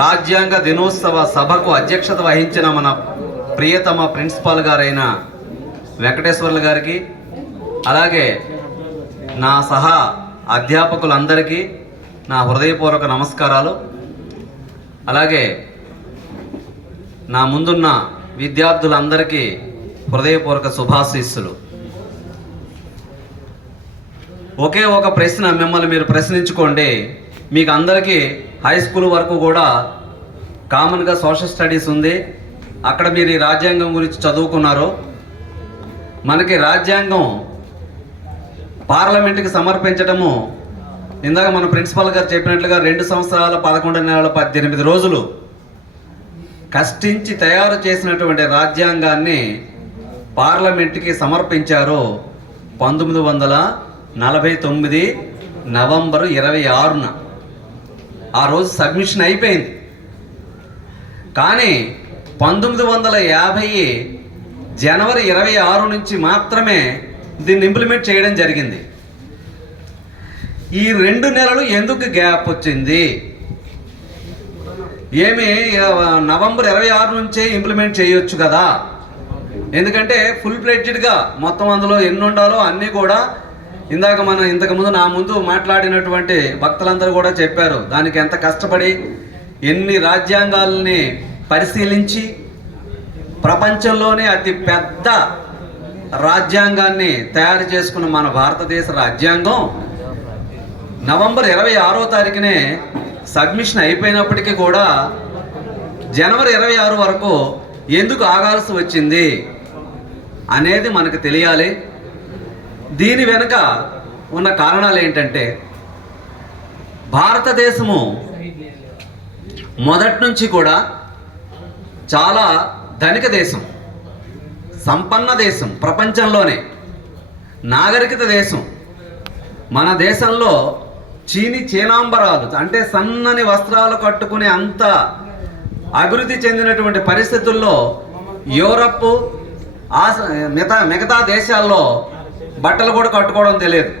రాజ్యాంగ దినోత్సవ సభకు అధ్యక్షత వహించిన మన ప్రియతమ ప్రిన్సిపాల్ గారైన వెంకటేశ్వర్లు గారికి, అలాగే నా సహా అధ్యాపకులందరికీ నా హృదయపూర్వక నమస్కారాలు. అలాగే నా ముందున్న విద్యార్థులందరికీ హృదయపూర్వక శుభాశీస్సులు. ఒకే ఒక ప్రశ్న మిమ్మల్ని మీరు ప్రశ్నించుకోండి. మీకు అందరికీ హై స్కూల్ వరకు కూడా కామన్గా సోషల్ స్టడీస్ ఉంది. అక్కడ మీరు ఈ రాజ్యాంగం గురించి చదువుకున్నారు. మనకి రాజ్యాంగం పార్లమెంటుకి సమర్పించడము ఇందాక మన ప్రిన్సిపాల్ గారు చెప్పినట్లుగా 2 సంవత్సరాల 11 నెలల 18 రోజులు కష్టించి తయారు చేసినటువంటి రాజ్యాంగాన్ని పార్లమెంటుకి సమర్పించారు 1949 నవంబరు 26న. ఆ రోజు సబ్మిషన్ అయిపోయింది. కానీ 1950 జనవరి 26 నుంచి మాత్రమే దీన్ని ఇంప్లిమెంట్ చేయడం జరిగింది. ఈ 2 నెలలు ఎందుకు గ్యాప్ వచ్చింది? ఏమి నవంబర్ 26 నుంచే ఇంప్లిమెంట్ చేయొచ్చు కదా. ఎందుకంటే ఫుల్ ఫ్లెడ్జ్డ్గా మొత్తం అందులో ఎన్ని ఉండాలో అన్నీ కూడా ఇందాక మనం ఇంతకుముందు నా ముందు మాట్లాడినటువంటి భక్తులందరూ కూడా చెప్పారు. దానికి ఎంత కష్టపడి ఎన్ని రాజ్యాంగాల్ని పరిశీలించి ప్రపంచంలోనే అతి పెద్ద రాజ్యాంగాన్ని తయారు చేసుకున్న మన భారతదేశ రాజ్యాంగం నవంబర్ 26వ తారీఖునే సబ్మిషన్ అయిపోయినప్పటికీ కూడా జనవరి 26 వరకు ఎందుకు ఆగాల్సి వచ్చింది అనేది మనకు తెలియాలి. దీని వెనుక ఉన్న కారణాలు ఏంటంటే, భారతదేశము మొదటి నుంచి కూడా చాలా ధనిక దేశం, సంపన్న దేశం, ప్రపంచంలోనే నాగరికత దేశం. మన దేశంలో చీనాంబరాలు అంటే సన్నని వస్త్రాలు కట్టుకునే అంత అభివృద్ధి చెందినటువంటి పరిస్థితుల్లో యూరప్ మిగతా దేశాల్లో బట్టలు కూడా కట్టుకోవడం తెలియదు.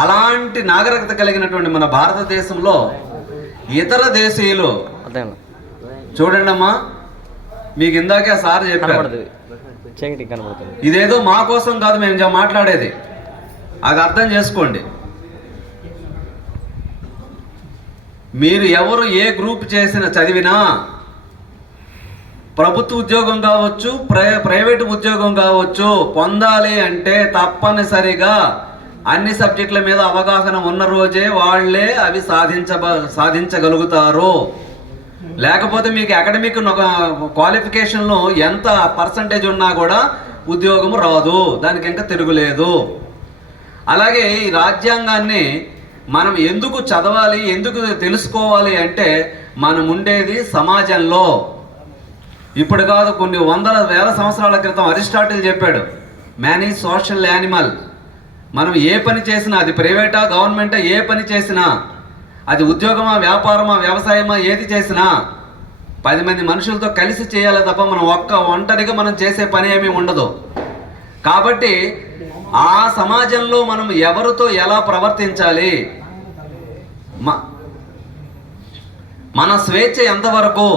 అలాంటి నాగరికత కలిగినటువంటి మన భారతదేశంలో ఇతర దేశీయులు చూడండి అమ్మా, మీకు ఇందాకే సార్ చెప్పారు, ఇదేదో మా కోసం కాదు మేము మాట్లాడేది, అది అర్థం చేసుకోండి. మీరు ఎవరు ఏ గ్రూప్ చదివినా ప్రభుత్వ ఉద్యోగం కావచ్చు, ప్రైవేటు ఉద్యోగం కావచ్చు, పొందాలి అంటే తప్పనిసరిగా అన్ని సబ్జెక్టుల మీద అవగాహన ఉన్న రోజే వాళ్ళే అవి సాధించగలుగుతారు. లేకపోతే మీకు అకాడమిక్ క్వాలిఫికేషన్లో ఎంత పర్సంటేజ్ ఉన్నా కూడా ఉద్యోగం రాదు, దానికి ఇంకా తిరుగులేదు. అలాగే ఈ రాజ్యాంగాన్ని మనం ఎందుకు చదవాలి, ఎందుకు తెలుసుకోవాలి అంటే, మనం ఉండేది సమాజంలో. ఇప్పుడు కాదు, కొన్ని వందల వేల సంవత్సరాల క్రితం అరిస్టాటిల్ చెప్పాడు, మ్యాన్ ఈజ్ సోషల్ యానిమల్. మనం ఏ పని చేసినా, అది ప్రైవేటా గవర్నమెంటా, ఏ పని చేసినా, అది ఉద్యోగమా వ్యాపారమా వ్యవసాయమా, ఏది చేసినా 10 మంది మనుషులతో కలిసి చేయాలి తప్ప మనం ఒంటరిగా మనం చేసే పని ఏమీ ఉండదు. కాబట్టి ఆ సమాజంలో మనం ఎవరితో ఎలా ప్రవర్తించాలి, మన స్వేచ్ఛ ఎంతవరకు,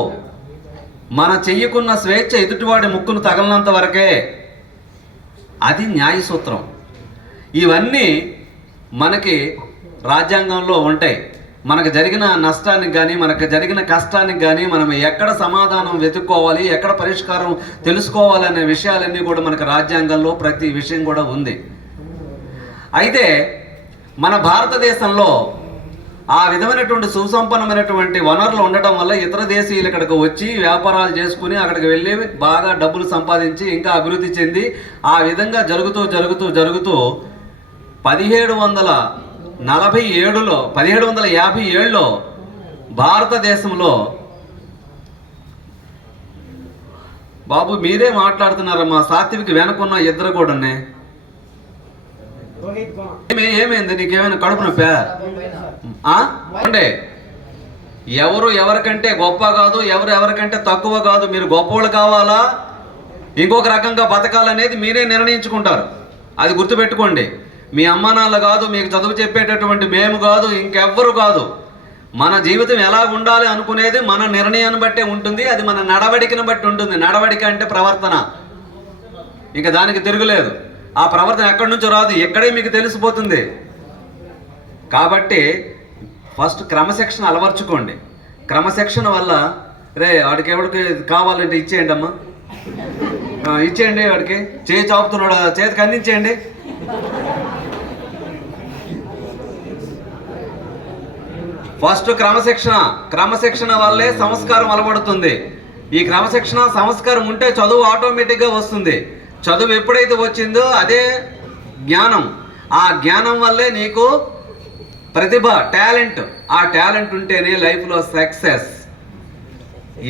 మన చెయ్యకున్న స్వేచ్ఛ ఎదుటివాడి ముక్కును తగలనంత వరకే, అది న్యాయ సూత్రం. ఇవన్నీ మనకి రాజ్యాంగంలో ఉంటాయి. మనకు జరిగిన నష్టానికి కానీ, మనకు జరిగిన కష్టానికి కానీ మనం ఎక్కడ సమాధానం వెతుక్కోవాలి, ఎక్కడ పరిష్కారం తెలుసుకోవాలి అనే విషయాలన్నీ కూడా మనకు రాజ్యాంగంలో ప్రతి విషయం కూడా ఉంది. అయితే మన భారతదేశంలో ఆ విధమైనటువంటి సుసంపన్నమైనటువంటి వనరులు ఉండటం వల్ల ఇతర దేశీయులు ఇక్కడికి వచ్చి వ్యాపారాలు చేసుకుని అక్కడికి వెళ్ళి బాగా డబ్బులు సంపాదించి ఇంకా అభివృద్ధి చెంది ఆ విధంగా జరుగుతూ 1757లో భారతదేశంలో, బాబు మీరే మాట్లాడుతున్నారమ్మా, సాత్వికి వెనకున్న ఇద్దరు కూడా ఏమైంది, నీకేమైనా కడుపు నొప్పా? అంటే ఎవరు ఎవరికంటే గొప్ప కాదు, ఎవరు ఎవరికంటే తక్కువ కాదు. మీరు గొప్పవాళ్ళు కావాలా, ఇంకొక రకంగా బతకాలనేది మీరే నిర్ణయించుకుంటారు. అది గుర్తుపెట్టుకోండి. మీ అమ్మ నాన్న కాదు, మీకు చదువు చెప్పేటటువంటి మేము కాదు, ఇంకెవ్వరు కాదు. మన జీవితం ఎలా ఉండాలి అనుకునేది మన నిర్ణయాన్ని బట్టే ఉంటుంది. అది మన నడవడికను బట్టి ఉంటుంది. నడవడిక అంటే ప్రవర్తన, ఇంకా దానికి తిరుగులేదు. ఆ ప్రవర్తన ఎక్కడి నుంచో రాదు, ఎక్కడే మీకు తెలిసిపోతుంది. కాబట్టి ఫస్ట్ క్రమశిక్షణ అలవర్చుకోండి. క్రమశిక్షణ వల్ల వాడికి ఎవరికి కావాలంటే ఇచ్చేయండి అమ్మా, ఇచ్చేయండి. వాడికి చేయి చాపుతున్నాడు, చేతికి అందించేయండి. ఫస్ట్ క్రమశిక్షణ వల్లే సంస్కారం అలవడుతుంది. ఈ క్రమశిక్షణ సంస్కారం ఉంటే చదువు ఆటోమేటిక్గా వస్తుంది. చదువు ఎప్పుడైతే వచ్చిందో అదే జ్ఞానం. ఆ జ్ఞానం వల్లే నీకు ప్రతిభ, టాలెంట్. ఆ టాలెంట్ ఉంటేనే లైఫ్లో సక్సెస్.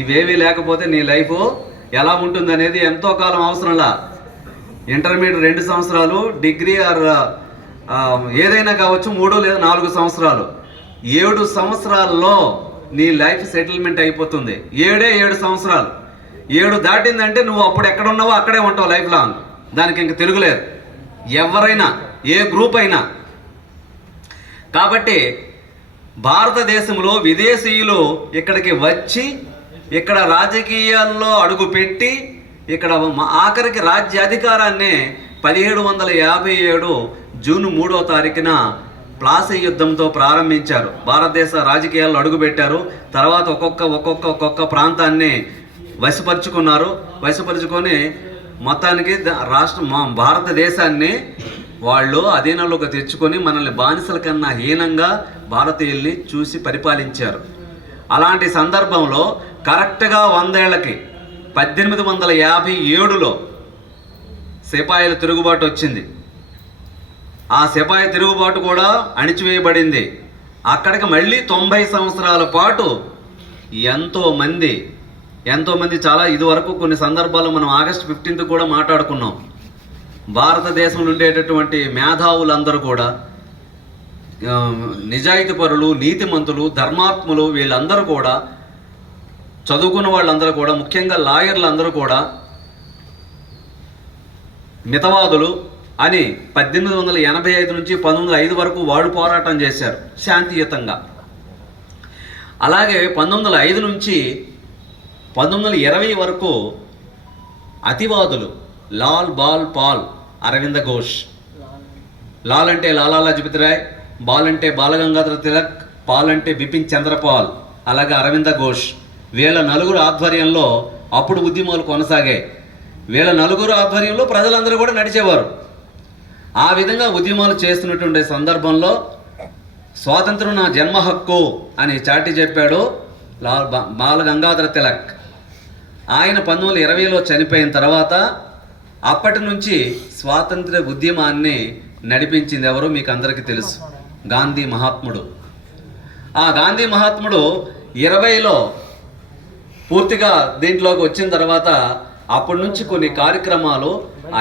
ఇవేవి లేకపోతే నీ లైఫ్ ఎలా ఉంటుంది అనేది ఎంతో కాలం అవసరంలా. ఇంటర్మీడియట్ 2 సంవత్సరాలు, డిగ్రీ ఆర్ ఏదైనా కావచ్చు 3 లేదా 4 సంవత్సరాలు. 7 సంవత్సరాల్లో నీ లైఫ్ సెటిల్మెంట్ అయిపోతుంది. 7 సంవత్సరాలు. 7 దాటిందంటే నువ్వు అప్పుడు ఎక్కడ ఉన్నావో అక్కడే ఉంటావు లైఫ్ లాంగ్. దానికి ఇంక తిరుగులేదు, ఎవరైనా, ఏ గ్రూప్ అయినా. కాబట్టి భారతదేశంలో విదేశీయులు ఇక్కడికి వచ్చి ఇక్కడ రాజకీయాల్లో అడుగుపెట్టి ఇక్కడ ఆఖరికి రాజ్యాధికారాన్ని 1757 జూన్ 3వ తారీఖున ప్లాసీ యుద్ధంతో ప్రారంభించారు. భారతదేశ రాజకీయాల్లో అడుగుపెట్టారు. తర్వాత ఒక్కొక్క ప్రాంతాన్ని వశపరుచుకొని మొత్తానికి భారతదేశాన్ని వాళ్ళు అధీనంలోకి తెచ్చుకొని మనల్ని బానిసల కన్నా హీనంగా భారతీయుల్ని చూసి పరిపాలించారు. అలాంటి సందర్భంలో కరెక్ట్గా 100 ఏళ్లకి 1857లో సిపాయిల తిరుగుబాటు వచ్చింది. ఆ సిపాయి తిరుగుబాటు కూడా అణిచివేయబడింది. అక్కడికి మళ్ళీ 90 సంవత్సరాల పాటు ఎంతోమంది చాలా, ఇదివరకు కొన్ని సందర్భాల్లో మనం ఆగస్టు 15 కూడా మాట్లాడుకున్నాం. భారతదేశంలో ఉండేటటువంటి మేధావులందరూ కూడా, నిజాయితీపరులు, నీతిమంతులు, ధర్మాత్ములు, వీళ్ళందరూ కూడా, చదువుకున్న వాళ్ళందరూ కూడా, ముఖ్యంగా లాయర్లందరూ కూడా మితవాదులు అని 1885 నుంచి 1905 వరకు వాళ్ళు పోరాటం చేశారు శాంతియుతంగా. అలాగే 1905 నుంచి 1920 వరకు అతివాదులు లాల్, బాల్, పాల్, అరవింద ఘోష్. లాల్ అంటే లాలా లజపతి రాయ్, బాల్ అంటే బాలగంగాధర తిలక్, పాల్ అంటే బిపిన్ చంద్రపాల్, అలాగే అరవింద ఘోష్. వీళ్ళ నలుగురు ఆధ్వర్యంలో అప్పుడు ఉద్యమాలు కొనసాగాయి. వీళ్ళ నలుగురు ఆధ్వర్యంలో ప్రజలందరూ కూడా నడిచేవారు. ఆ విధంగా ఉద్యమాలు చేస్తున్నటువంటి సందర్భంలో స్వాతంత్రం నా జన్మ హక్కు అని చాటి చెప్పాడు బాలగంగాధర తిలక్. ఆయన 1920లో చనిపోయిన తర్వాత అప్పటి నుంచి స్వాతంత్ర ఉద్యమాన్ని నడిపించింది ఎవరో మీకు అందరికీ తెలుసు, గాంధీ మహాత్ముడు. ఆ గాంధీ మహాత్ముడు 20లో పూర్తిగా దీంట్లోకి వచ్చిన తర్వాత అప్పటి నుంచి కొన్ని కార్యక్రమాలు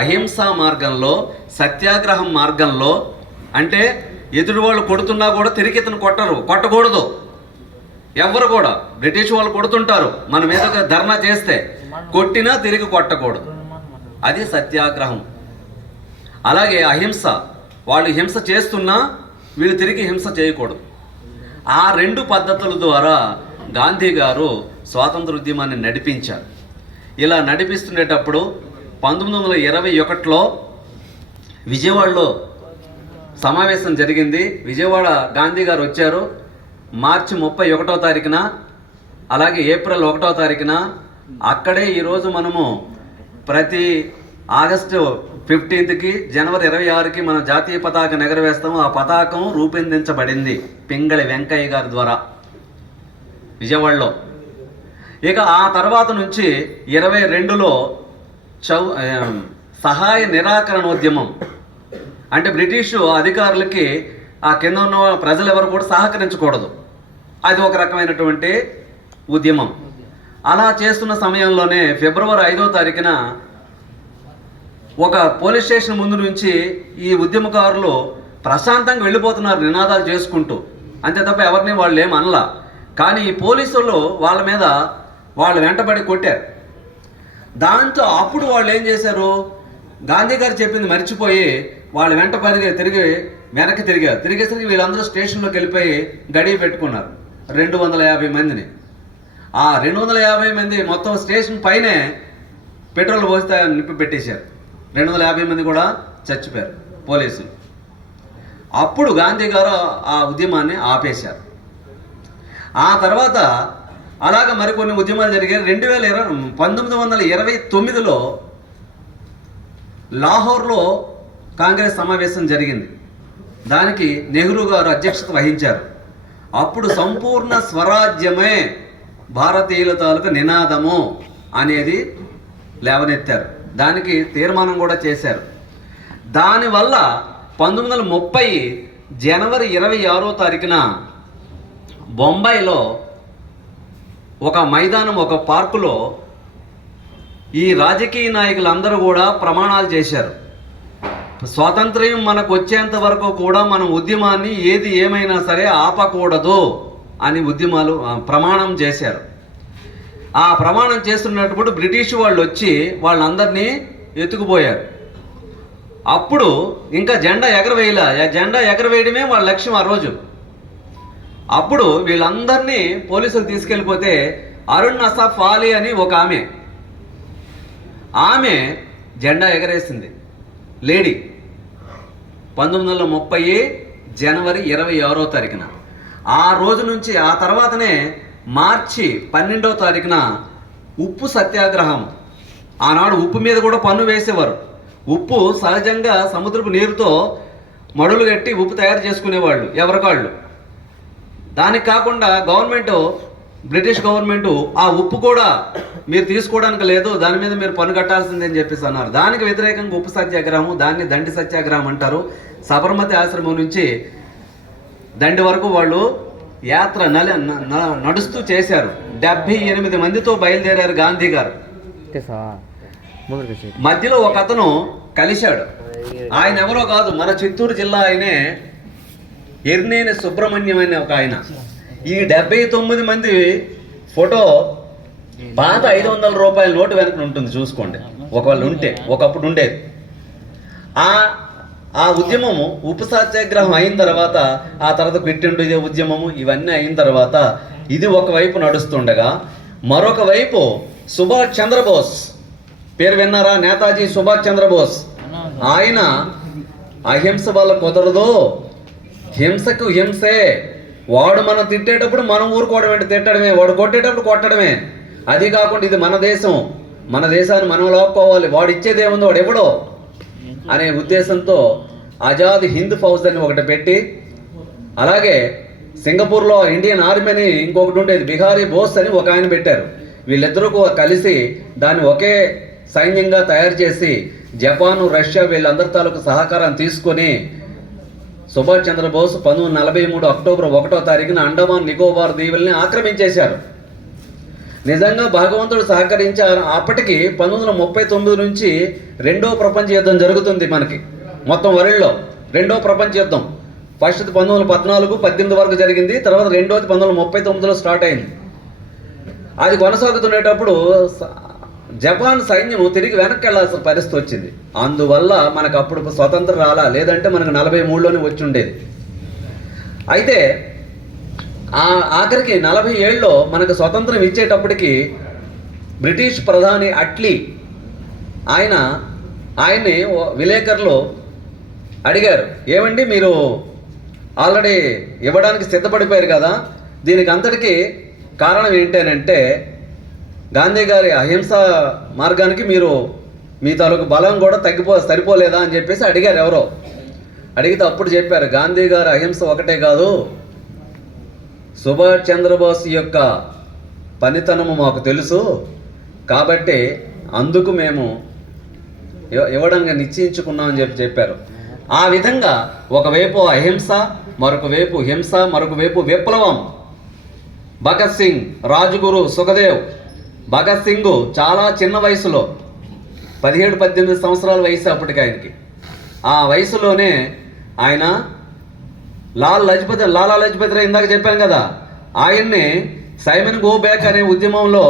అహింసా మార్గంలో, సత్యాగ్రహం మార్గంలో, అంటే ఎదురు వాళ్ళు కొడుతున్నా కూడా తిరిగి ఇతను కొట్టకూడదు. ఎవరు కూడా, బ్రిటిష్ వాళ్ళు కొడుతుంటారు, మన మీద ధర్నా చేస్తే కొట్టినా తిరిగి కొట్టకూడదు. అది సత్యాగ్రహం. అలాగే అహింస, వాళ్ళు హింస చేస్తున్నా వీళ్ళు తిరిగి హింస చేయకూడదు. ఆ 2 పద్ధతుల ద్వారా గాంధీ గారు స్వాతంత్ర ఉద్యమాన్ని నడిపించారు. ఇలా నడిపిస్తుండేటప్పుడు 1921లో విజయవాడలో సమావేశం జరిగింది. విజయవాడ గాంధీ గారు వచ్చారు. మార్చి 31వ తారీఖున, అలాగే ఏప్రిల్ 1వ తారీఖున. అక్కడే ఈరోజు మనము ప్రతి ఆగస్టు 15కి, జనవరి 26కి మనం జాతీయ పతాకం ఎగరవేస్తాము. ఆ పతాకం రూపొందించబడింది పింగళి వెంకయ్య గారి ద్వారా విజయవాడలో. ఇక ఆ తర్వాత నుంచి 22లో సహాయ నిరాకరణోద్యమం, అంటే బ్రిటిషు అధికారులకి ఆ కింద ఉన్న ప్రజలు ఎవరు కూడా సహకరించకూడదు. అది ఒక రకమైనటువంటి ఉద్యమం. అలా చేస్తున్న సమయంలోనే ఫిబ్రవరి 5వ తారీఖున ఒక పోలీస్ స్టేషన్ ముందు నుంచి ఈ ఉద్యమకారులు ప్రశాంతంగా వెళ్ళిపోతున్నారు నినాదాలు చేసుకుంటూ, అంతే తప్ప ఎవరిని వాళ్ళు ఏం అనలా. కానీ ఈ పోలీసులు వాళ్ళ మీద వాళ్ళు వెంటబడి కొట్టారు. దాంతో అప్పుడు వాళ్ళు ఏం చేశారు, గాంధీ గారు చెప్పింది మర్చిపోయి వాళ్ళు వెంట తిరిగి వెనక్కి తిరిగేసరికి వీళ్ళందరూ స్టేషన్లోకి వెళ్ళిపోయి గడియ పెట్టుకున్నారు 250 మందిని. ఆ 250 మంది మొత్తం స్టేషన్ పైనే పెట్రోల్ పోస్తే నిప్పి పెట్టేశారు. 250 మంది కూడా చచ్చిపోయారు పోలీసులు. అప్పుడు గాంధీ గారు ఆ ఉద్యమాన్ని ఆపేశారు. ఆ తర్వాత అలాగ మరికొన్ని ఉద్యమాలు జరిగాయి. 1929లో లాహోర్లో కాంగ్రెస్ సమావేశం జరిగింది. దానికి నెహ్రూ గారు అధ్యక్షత వహించారు. అప్పుడు సంపూర్ణ స్వరాజ్యమే భారతీయుల తాలూకు నినాదము అనేది లేవనెత్తారు. దానికి తీర్మానం కూడా చేశారు. దానివల్ల 1930 జనవరి 26వ తారీఖున బొంబాయిలో ఒక మైదానం, ఒక పార్కులో ఈ రాజకీయ నాయకులందరూ కూడా ప్రమాణాలు చేశారు. స్వాతంత్ర్యం మనకు వచ్చేంత వరకు కూడా మనం ఉద్యమాన్ని ఏది ఏమైనా సరే ఆపకూడదు అని ప్రమాణం చేశారు. ఆ ప్రమాణం చేస్తున్నప్పుడు బ్రిటిష్ వాళ్ళు వచ్చి వాళ్ళందరినీ ఎత్తుకుపోయారు. అప్పుడు ఇంకా జెండా ఎగరవేయడమే వాళ్ళ లక్ష్యం ఆ రోజు. అప్పుడు వీళ్ళందరినీ పోలీసులు తీసుకెళ్ళిపోతే అరుణ్ అసాఫ్ అలీ అని ఒక ఆమె జెండా ఎగరేసింది, లేడీ. 1930 జనవరి 26వ తారీఖున. ఆ రోజు నుంచి ఆ తర్వాతనే మార్చి 12వ తారీఖున ఉప్పు సత్యాగ్రహం. ఆనాడు ఉప్పు మీద కూడా పన్ను వేసేవారు. ఉప్పు సహజంగా సముద్రపు నీరుతో మడులు కట్టి ఉప్పు తయారు చేసుకునేవాళ్ళు ఎవరికాళ్ళు. దానికి కాకుండా బ్రిటిష్ గవర్నమెంట్ ఆ ఉప్పు కూడా మీరు తీసుకోవడానికి లేదు, దాని మీద మీరు పన్ను కట్టాల్సిందని చెప్పేసి అన్నారు. దానికి వ్యతిరేకంగా ఉప్పు సత్యాగ్రహం, దాన్ని దండి సత్యాగ్రహం అంటారు. సబర్మతి ఆశ్రమం నుంచి దండి వరకు వాళ్ళు యాత్ర నడుస్తూ చేశారు. 78 మందితో బయలుదేరారు గాంధీ గారు. మధ్యలో ఒక అతను కలిశాడు. ఆయన ఎవరో కాదు, మన చిత్తూరు జిల్లా ఆయనే ఎర్నేని సుబ్రహ్మణ్యం అనే ఒక ఆయన. ఈ 79 మంది ఫోటో పాత 500 రూపాయల నోటు వెనక ఉంటుంది, చూసుకోండి. ఒకప్పుడు ఉండేది. ఆ ఉద్యమము ఉప్పు సత్యాగ్రహం అయిన తర్వాత, ఆ తర్వాత క్విట్ ఇండియా ఉద్యమము, ఇవన్నీ అయిన తర్వాత ఇది ఒకవైపు నడుస్తుండగా, మరొక వైపు సుభాష్ చంద్రబోస్ పేరు విన్నారా? నేతాజీ సుభాష్ చంద్రబోస్. ఆయన అహింస వల్ల కుదరదు, హింసకు హింసే. వాడు మనం తిట్టేటప్పుడు మనం ఊరుకోవడం అంటే తిట్టడమే, వాడు కొట్టేటప్పుడు కొట్టడమే. అది కాకుండా ఇది మన దేశం, మన దేశాన్ని మనం లాక్కోవాలి, వాడు ఇచ్చేదేముందో వాడు ఎవడో అనే ఉద్దేశంతో ఆజాద్ హింద్ ఫౌజ్ అని ఒకటి పెట్టి, అలాగే సింగపూర్లో ఇండియన్ ఆర్మీ అని ఇంకొకటి ఉండేది, బిహారీ బోస్ అని ఒక ఆయన పెట్టారు. వీళ్ళిద్దరూ కలిసి దాన్ని ఒకే సైన్యంగా తయారు చేసి జపాను, రష్యా వీళ్ళందరి తాలూకు సహకారం తీసుకొని సుభాష్ చంద్రబోస్ 1943 అక్టోబర్ 1వ తారీఖున అండమాన్ నికోబార్ దీవుల్ని ఆక్రమించేశారు. నిజంగా భగవంతుడు సహకరించారు. అప్పటికి 1939 నుంచి 2వ ప్రపంచ యుద్ధం జరుగుతుంది మనకి మొత్తం వరల్డ్లో. 2వ ప్రపంచ యుద్ధం ఫస్ట్ 1914-18 వరకు జరిగింది. తర్వాత రెండోది 1939లో స్టార్ట్ అయింది. అది కొనసాగుతునేటప్పుడు జపాన్ సైన్యం తిరిగి వెనక్కి వెళ్లాల్సిన పరిస్థితి వచ్చింది. అందువల్ల మనకు అప్పుడు స్వతంత్రం రాలా, లేదంటే మనకు 43లోనే వచ్చి ఉండేది. అయితే ఆఖరికి 47లో మనకు స్వతంత్రం ఇచ్చేటప్పటికి బ్రిటిష్ ప్రధాని అట్లీ ఆయన్ని విలేకరులు అడిగారు, ఏమండి మీరు ఆల్రెడీ ఇవ్వడానికి సిద్ధపడిపోయారు కదా, దీనికి అంతటికీ కారణం ఏంటనంటే గాంధీ గారి అహింస మార్గానికి మీ తాలూకు బలం కూడా సరిపోలేదా అని చెప్పేసి అడిగారు ఎవరో. అడిగితే అప్పుడు చెప్పారు, గాంధీ గారి అహింస ఒకటే కాదు, సుభాష్ చంద్రబోస్ యొక్క పనితనము మాకు తెలుసు, కాబట్టి అందుకు మేము ఇవ్వడంగా నిశ్చయించుకున్నామని చెప్పారు. ఆ విధంగా ఒకవైపు అహింస, మరొక వైపు హింస, మరొక వైపు విప్లవం. భగత్ సింగ్, రాజ్గురు, సుఖదేవ్. భగత్ సింగ్ చాలా చిన్న వయసులో 17-18 సంవత్సరాల వయసు అప్పటికి ఆయనకి. ఆ వయసులోనే ఆయన లాలా లజపతి రాయ్ ఇందాక చెప్పాను కదా, ఆయన్ని సైమన్ గో బ్యాక్ అనే ఉద్యమంలో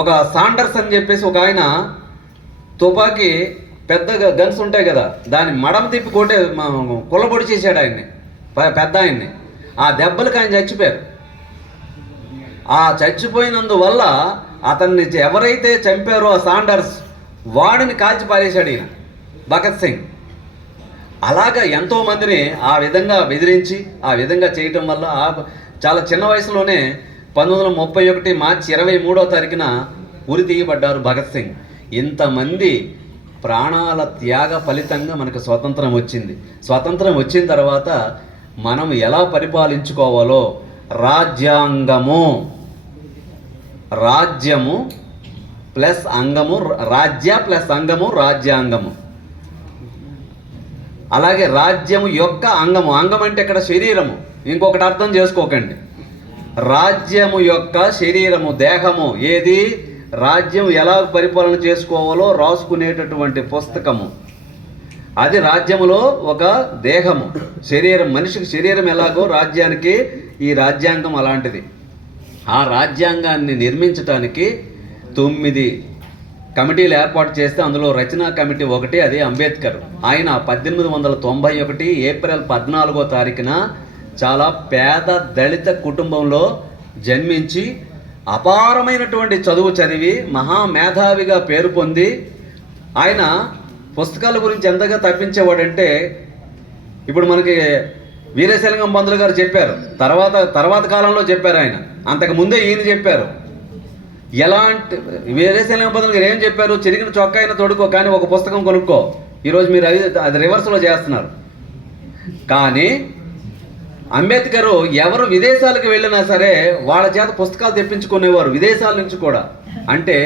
ఒక సాండర్స్ అని చెప్పేసి ఒక ఆయన తుపాకీ పెద్ద గన్స్ ఉంటాయి కదా, దాన్ని మడమ తిప్పి కుల్లబొడి చేశాడు ఆయన్ని, పెద్ద ఆయన్ని. ఆ దెబ్బలకు ఆయన చచ్చిపోయారు. ఆ చచ్చిపోయినందువల్ల అతన్ని ఎవరైతే చంపారో సాండర్స్, వాడిని కాల్చి పారేశాడు ఈయన భగత్ సింగ్. అలాగా ఎంతోమందిని ఆ విధంగా బెదిరించి ఆ విధంగా చేయటం వల్ల చాలా చిన్న వయసులోనే 1931 మార్చి 23వ తారీఖున ఉరి తీయబడ్డారు భగత్ సింగ్. ఇంతమంది ప్రాణాల త్యాగ ఫలితంగా మనకు స్వాతంత్రం వచ్చింది. స్వాతంత్రం వచ్చిన తర్వాత మనం ఎలా పరిపాలించుకోవాలో రాజ్యము ప్లస్ అంగము, రాజ్య ప్లస్ అంగము రాజ్యాంగము. అలాగే రాజ్యము యొక్క అంగము, అంగం అంటే ఇక్కడ శరీరము, ఇంకొకటి అర్థం చేసుకోకండి. రాజ్యము యొక్క శరీరము, దేహము ఏది, రాజ్యం ఎలా పరిపాలన చేసుకోవాలో రాసుకునేటటువంటి పుస్తకము. అది రాజ్యములో ఒక దేహము, శరీరం. మనిషికి శరీరం ఎలాగో రాజ్యానికి ఈ రాజ్యాంగం అలాంటిది. ఆ రాజ్యాంగాన్ని నిర్మించటానికి 9 కమిటీలు ఏర్పాటు చేస్తే అందులో రచనా కమిటీ ఒకటి, అది అంబేద్కర్. ఆయన 1891 ఏప్రిల్ 14వ తారీఖున చాలా పేద దళిత కుటుంబంలో జన్మించి అపారమైనటువంటి చదువు చదివి మహామేధావిగా పేరు పొంది, ఆయన పుస్తకాల గురించి ఎంతగా తప్పించేవాడంటే, ఇప్పుడు మనకి వీరేశలింగం పంతులు గారు చెప్పారు, తర్వాత కాలంలో చెప్పారు ఆయన, అంతకు ముందే ఈయన చెప్పారు. ఎలాంటి వీరేశలింగం పంతులు గారు ఏం చెప్పారు, చిరిగిన చొక్కా అయినా తొడుకో కానీ ఒక పుస్తకం కొనుక్కో. ఈరోజు మీరు అది రివర్స్లో చేస్తున్నారు. కానీ అంబేద్కర్ ఎవరు విదేశాలకు వెళ్ళినా సరే వాళ్ళ చేత పుస్తకాలు తెప్పించుకునేవారు, విదేశాల నుంచి కూడా. అంటే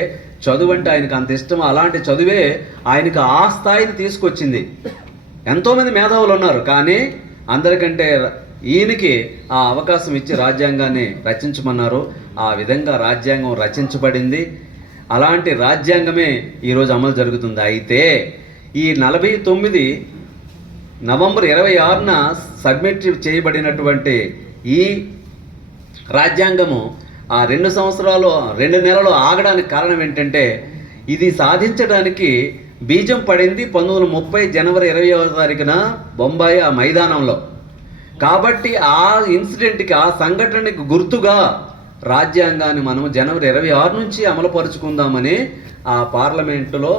చదువు అంటే ఆయనకు అంత ఇష్టం. అలాంటి చదువే ఆయనకు ఆ స్థాయిని తీసుకొచ్చింది. ఎంతోమంది మేధావులు ఉన్నారు, కానీ అందరికంటే ఈయనకి ఆ అవకాశం ఇచ్చి రాజ్యాంగాన్ని రచించమన్నారు. ఆ విధంగా రాజ్యాంగం రచించబడింది. అలాంటి రాజ్యాంగమే ఈరోజు అమలు జరుగుతుంది. అయితే ఈ 49 నవంబర్ 26న సబ్మిట్ చేయబడినటువంటి ఈ రాజ్యాంగము ఆ 2 నెలలు ఆగడానికి కారణం ఏంటంటే, ఇది సాధించడానికి బీజం పడింది 1930 జనవరి 20వ తారీఖున బొంబాయి ఆ మైదానంలో. కాబట్టి ఆ ఇన్సిడెంట్కి, ఆ సంఘటనకి గుర్తుగా రాజ్యాంగాన్ని మనం జనవరి 26 నుంచి అమలుపరుచుకుందామని ఆ పార్లమెంటులో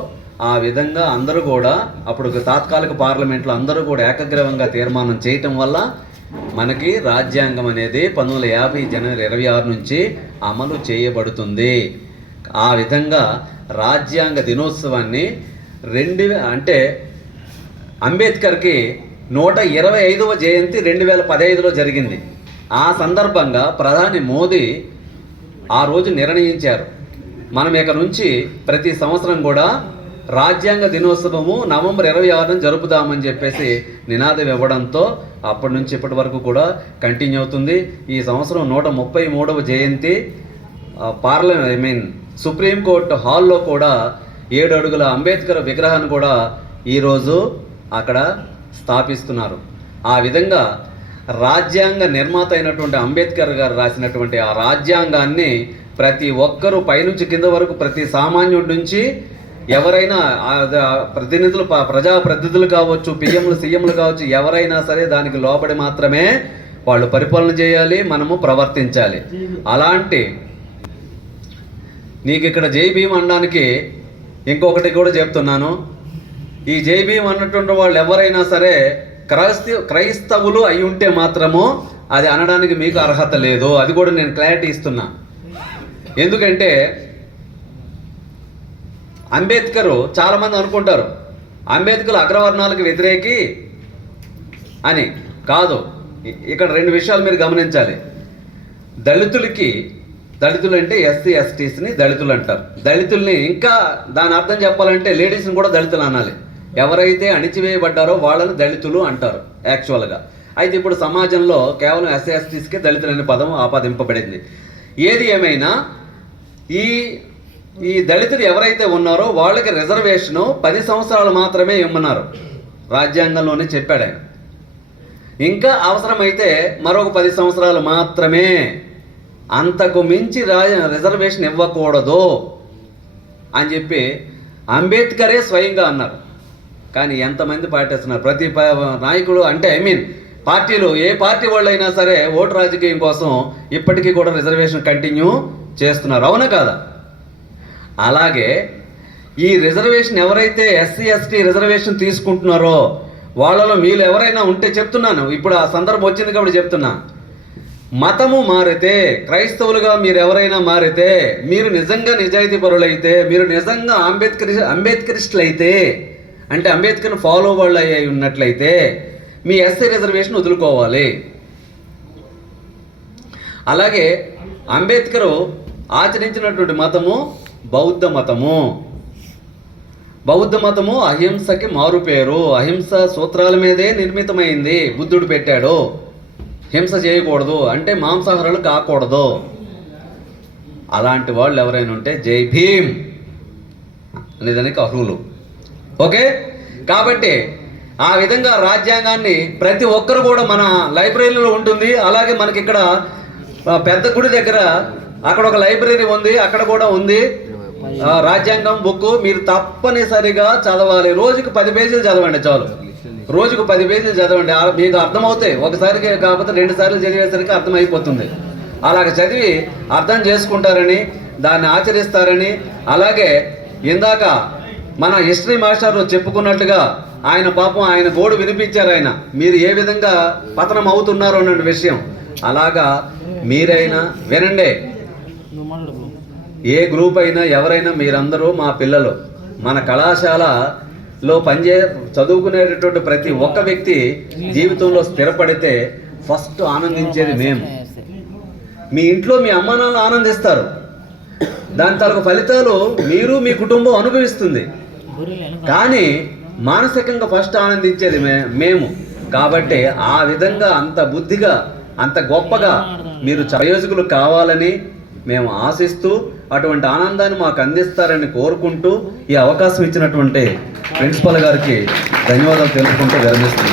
ఆ విధంగా అందరూ కూడా, అప్పుడు తాత్కాలిక పార్లమెంట్లో అందరూ కూడా ఏకగ్రీవంగా తీర్మానం చేయటం వల్ల మనకి రాజ్యాంగం అనేది 1950 జనవరి 26 నుంచి అమలు చేయబడుతుంది. ఆ విధంగా రాజ్యాంగ దినోత్సవాన్ని అంటే అంబేద్కర్కి 125వ జయంతి 2015లో జరిగింది. ఆ సందర్భంగా ప్రధాని మోదీ ఆ రోజు నిర్ణయించారు, మనం ఇక నుంచి ప్రతి సంవత్సరం కూడా రాజ్యాంగ దినోత్సవము నవంబర్ 26న జరుపుదామని చెప్పేసి నినాదం ఇవ్వడంతో అప్పటి నుంచి ఇప్పటి వరకు కూడా కంటిన్యూ అవుతుంది. ఈ సంవత్సరం 133వ జయంతి సుప్రీంకోర్టు హాల్లో కూడా 7 అడుగుల అంబేద్కర్ విగ్రహాన్ని కూడా ఈరోజు అక్కడ స్థాపిస్తున్నారు. ఆ విధంగా రాజ్యాంగ నిర్మాత అయినటువంటి అంబేద్కర్ గారు రాసినటువంటి ఆ రాజ్యాంగాన్ని ప్రతి ఒక్కరూ పైనుంచి కింద వరకు, ప్రతి సామాన్యుడి నుంచి ఎవరైనా ప్రతినిధులు, ప్రజాప్రతినిధులు కావచ్చు, పిఎంలు సీఎంలు కావచ్చు, ఎవరైనా సరే దానికి లోబడి మాత్రమే వాళ్ళు పరిపాలన చేయాలి, మనము ప్రవర్తించాలి. అలాంటి నీకు ఇక్కడ జై భీమ్ అనడానికి ఇంకొకటి కూడా చెప్తున్నాను. ఈ జై భీమ్ అన్నటువంటి వాళ్ళు ఎవరైనా సరే క్రైస్తవులు అయి ఉంటే మాత్రము అది అనడానికి మీకు అర్హత లేదు. అది కూడా నేను క్లారిటీ ఇస్తున్నా. ఎందుకంటే అంబేద్కర్, చాలామంది అనుకుంటారు అంబేద్కర్ అగ్రవర్ణాలకు వ్యతిరేకి అని. కాదు, ఇక్కడ 2 విషయాలు మీరు గమనించాలి. దళితులు అంటే ఎస్సీ ఎస్టీస్ని దళితులు అంటారు. దళితుల్ని ఇంకా దాని అర్థం చెప్పాలంటే లేడీస్ని కూడా దళితులు అనాలి. ఎవరైతే అణిచివేయబడ్డారో వాళ్ళని దళితులు అంటారు యాక్చువల్గా. అయితే ఇప్పుడు సమాజంలో కేవలం ఎస్సీ ఎస్టీస్కే దళితులు అనే పదం ఆపాదింపబడింది. ఏది ఏమైనా ఈ దళితులు ఎవరైతే ఉన్నారో వాళ్ళకి రిజర్వేషను 10 సంవత్సరాలు మాత్రమే ఇమ్మన్నారు, రాజ్యాంగంలోనే చెప్పాడు ఆయన. ఇంకా అవసరమైతే మరొక 10 సంవత్సరాలు మాత్రమే, అంతకు మించి రిజర్వేషన్ ఇవ్వకూడదు అని చెప్పి అంబేద్కరే స్వయంగా అన్నారు. కానీ ఎంతమంది పాటిస్తున్నారు? ప్రతి నాయకుడు అంటే పార్టీలు, ఏ పార్టీ వాళ్ళైనా సరే ఓటు రాజకీయం కోసం ఇప్పటికీ కూడా రిజర్వేషన్ కంటిన్యూ చేస్తున్నారు, అవునా కాదా? అలాగే ఈ రిజర్వేషన్ ఎవరైతే ఎస్సీ ఎస్టీ రిజర్వేషన్ తీసుకుంటున్నారో వాళ్ళలో మీరు ఎవరైనా ఉంటే చెప్తున్నాను, ఇప్పుడు ఆ సందర్భం వచ్చింది కాబట్టి చెప్తున్నా, మతము మారితే, క్రైస్తవులుగా మీరు ఎవరైనా మారితే, మీరు నిజంగా నిజాయితీ పరులైతే, మీరు నిజంగా అంబేద్కరిస్టులు అయితే, అంటే అంబేద్కర్ని ఫాలో వాళ్ళు అయ్యి ఉన్నట్లయితే మీ ఎస్సీ రిజర్వేషన్ వదులుకోవాలి. అలాగే అంబేద్కరు ఆచరించినటువంటి మతము బౌద్ధ మతము. బౌద్ధ మతము అహింసకి మారుపేరు. అహింస సూత్రాల మీదే నిర్మితమైంది. బుద్ధుడు పెట్టాడు హింస చేయకూడదు అంటే మాంసాహారాలు కాకూడదు. అలాంటి వాళ్ళు ఎవరైనా ఉంటే జై భీమ్ అనేదానికి అర్హులు. ఓకే, కాబట్టి ఆ విధంగా రాజ్యాంగాన్ని ప్రతి ఒక్కరు కూడా మన లైబ్రరీలో ఉంటుంది. అలాగే మనకి ఇక్కడ పెద్ద గుడి దగ్గర అక్కడ ఒక లైబ్రరీ ఉంది, అక్కడ కూడా ఉంది రాజ్యాంగం బుక్. మీరు తప్పనిసరిగా చదవాలి. రోజుకు 10 పేజీలు చదవండి చాలు. రోజుకు 10 పేజీలు చదవండి, మీకు అర్థమవుతాయి. ఒకసారికి కాకపోతే 2 సార్లు చదివేసరికి అర్థమైపోతుంది. అలాగ చదివి అర్థం చేసుకుంటారని, దాన్ని ఆచరిస్తారని. అలాగే ఇందాక మన హిస్టరీ మాస్టర్ చెప్పుకున్నట్టుగా ఆయన పాపం ఆయన గోడు వినిపించారు. ఆయన మీరు ఏ విధంగా పతనం అవుతున్నారో అన్న విషయం అలాగా మీరైనా వినండి. ఏ గ్రూప్ అయినా ఎవరైనా మీరందరూ మా పిల్లలు. మన కళాశాలలో చదువుకునేటటువంటి ప్రతి ఒక్క వ్యక్తి జీవితంలో స్థిరపడితే ఫస్ట్ ఆనందించేది మేము. మీ ఇంట్లో మీ అమ్మ నాన్న ఆనందిస్తారు, దాని తరకు ఫలితాలు మీరు మీ కుటుంబం అనుభవిస్తుంది. కానీ మానసికంగా ఫస్ట్ ఆనందించేది మేము. కాబట్టి ఆ విధంగా అంత బుద్ధిగా అంత గొప్పగా మీరు ప్రయోజకులు కావాలని మేము ఆశిస్తూ అటువంటి ఆనందాన్ని మాకు అందిస్తారని కోరుకుంటూ ఈ అవకాశం ఇచ్చినటువంటి ప్రిన్సిపల్ గారికి ధన్యవాదాలు తెలుపుకుంటూ విరమిస్తున్నాను.